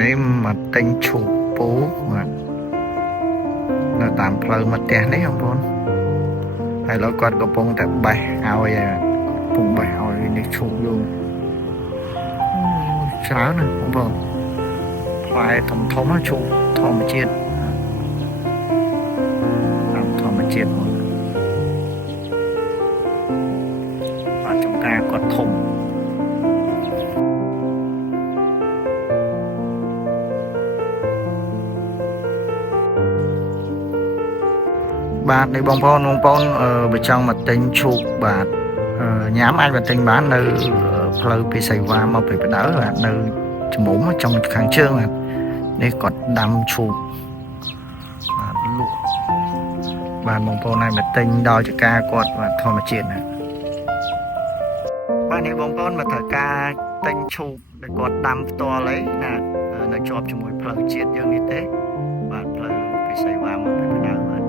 នេះមកទិញឈូកពូបាទនៅតាមផ្លូវមកផ្ទះនេះបងប្អូនហើយលោកគាត់កំពុងតែបេះឲ្យកំពុងបេះឲ្យនេះឈូកយូរច្រើនណាស់បងប្អូនផ្លែធំឈូកធម្មជាតិតាមធម្មជាតិមកបាទចំការគាត់ធំបាទនេះបងប្អូនបើចង់មកទិញឈូកបាទញ៉ាំអាចមកទិញបាននៅផ្លូវពីសីវ៉ាមកពីបដៅបាទនៅចំមុំចុងខាងជើងបាទនេះគាត់ដាំឈូកបាទលក់បាទបងប្អូនអាចមកទិញដល់ចការគាត់បាទធម្មជាតិណាបាទនេះបងប្អូនមកត្រូវការទិញឈូកដែលគាត់ដាំផ្ទាល់អីណានៅជាប់ជាមួយផ្លូវជាតិយើងនេះទេបាទផ្លូវពីសីវ៉ាមកពីបដៅបាទ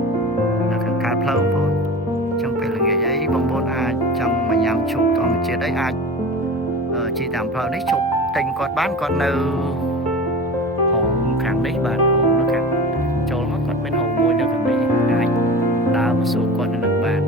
នៅខាងកើតផ្លូវបងប្អូនចឹងពេលល្ងាចអីបងប្អូនអាចចង់មកញ៉ាំឈូកធម្មជាតិអីអាចជិះតាមផ្លូវនេះឈប់ទិញគាត់បានគាត់នៅហោមខាងនេះបាទហោមនៅខាងចូលមកគាត់មានហោមមួយនៅខាងនេះអាចដើរមកសួរគាត់នៅនឹងបាន